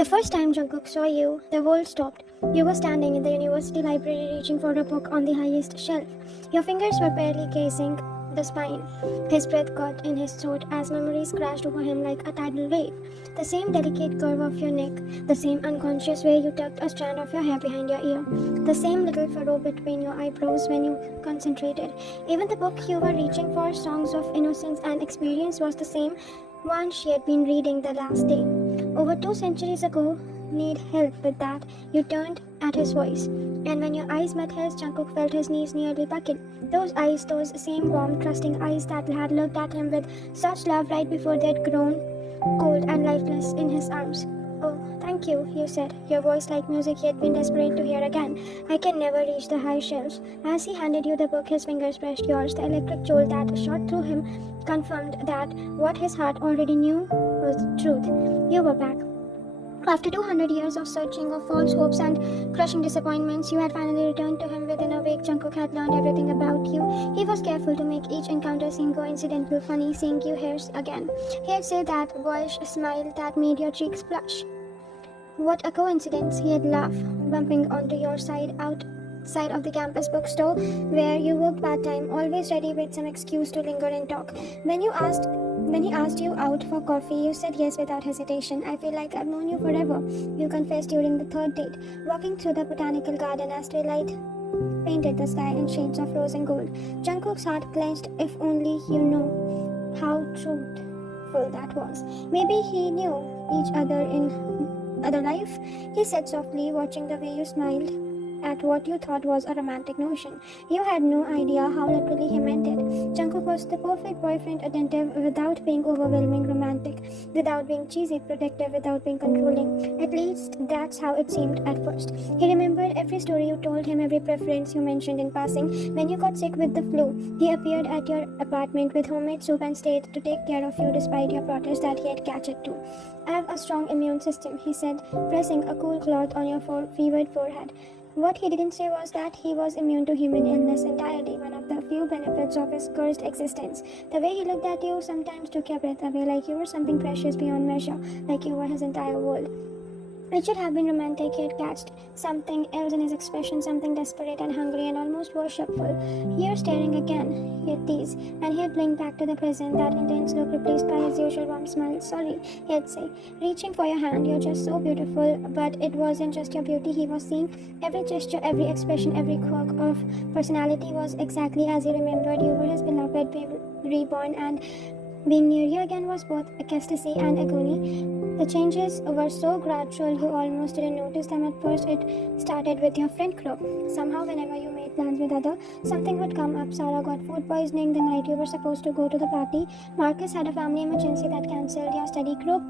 The first time Jungkook saw you, the world stopped. You were standing in the university library reaching for a book on the highest shelf. Your fingers were barely grazing the spine. His breath caught in his throat as memories crashed over him like a tidal wave. The same delicate curve of your neck, the same unconscious way you tucked a strand of your hair behind your ear, the same little furrow between your eyebrows when you concentrated. Even the book you were reaching for, Songs of Innocence and Experience, was the same one she had been reading the last day. Over 2 centuries ago, need help with that, you turned at his voice. And when your eyes met his, Jungkook felt his knees nearly buckle. Those eyes, those same warm, trusting eyes that had looked at him with such love right before they'd grown cold and lifeless in his arms. Oh, thank you, you said, your voice like music he had been desperate to hear again. I can never reach the high shelves. As he handed you the book, his fingers brushed yours. The electric jolt that shot through him confirmed that what his heart already knew was the truth. You were back. After 200 years of searching, of false hopes and crushing disappointments, you had finally returned to him. Within a week. Jungkook had learned everything about you. He was careful to make each encounter seem coincidental, funny, seeing you here again. He'd say that boyish smile that made your cheeks flush. What a coincidence, he'd laugh, bumping onto your outside of the campus bookstore where you worked part-time, always ready with some excuse to linger and talk. When he asked you out for coffee, you said yes without hesitation. I feel like I've known you forever, you confessed during the third date, walking through the botanical garden as twilight painted the sky in shades of rose and gold. Jungkook's heart clenched. If only you know how truthful that was. Maybe he knew each other in other life, he said softly, watching the way you smiled at what you thought was a romantic notion. You had no idea how literally he meant it. Jungkook was the perfect boyfriend, attentive without being overwhelming, romantic without being cheesy, protective without being controlling. At least that's how it seemed at first. He remembered every story you told him, every preference you mentioned in passing. When you got sick with the flu, he appeared at your apartment with homemade soup and stayed to take care of you despite your protest that he had catch it too. I have a strong immune system, he said, pressing a cool cloth on your fevered forehead. What he didn't say was that he was immune to human illness entirely, one of the few benefits of his cursed existence. The way he looked at you sometimes took your breath away, like you were something precious beyond measure, like you were his entire world. It should have been romantic, he had catched something else in his expression, something desperate and hungry and almost worshipful. You're staring again, he'd tease, and he'd blink back to the present, that intense look replaced by his usual warm smile. Sorry, he'd say, reaching for your hand, you're just so beautiful. But it wasn't just your beauty he was seeing. Every gesture, every expression, every quirk of personality was exactly as he remembered. You were his beloved, reborn, and being near you again was both ecstasy and agony. The changes were so gradual you almost didn't notice them at first. It started with your friend group. Somehow, whenever you made plans with other, something would come up. Sarah got food poisoning the night you were supposed to go to the party. Marcus had a family emergency that cancelled your study group.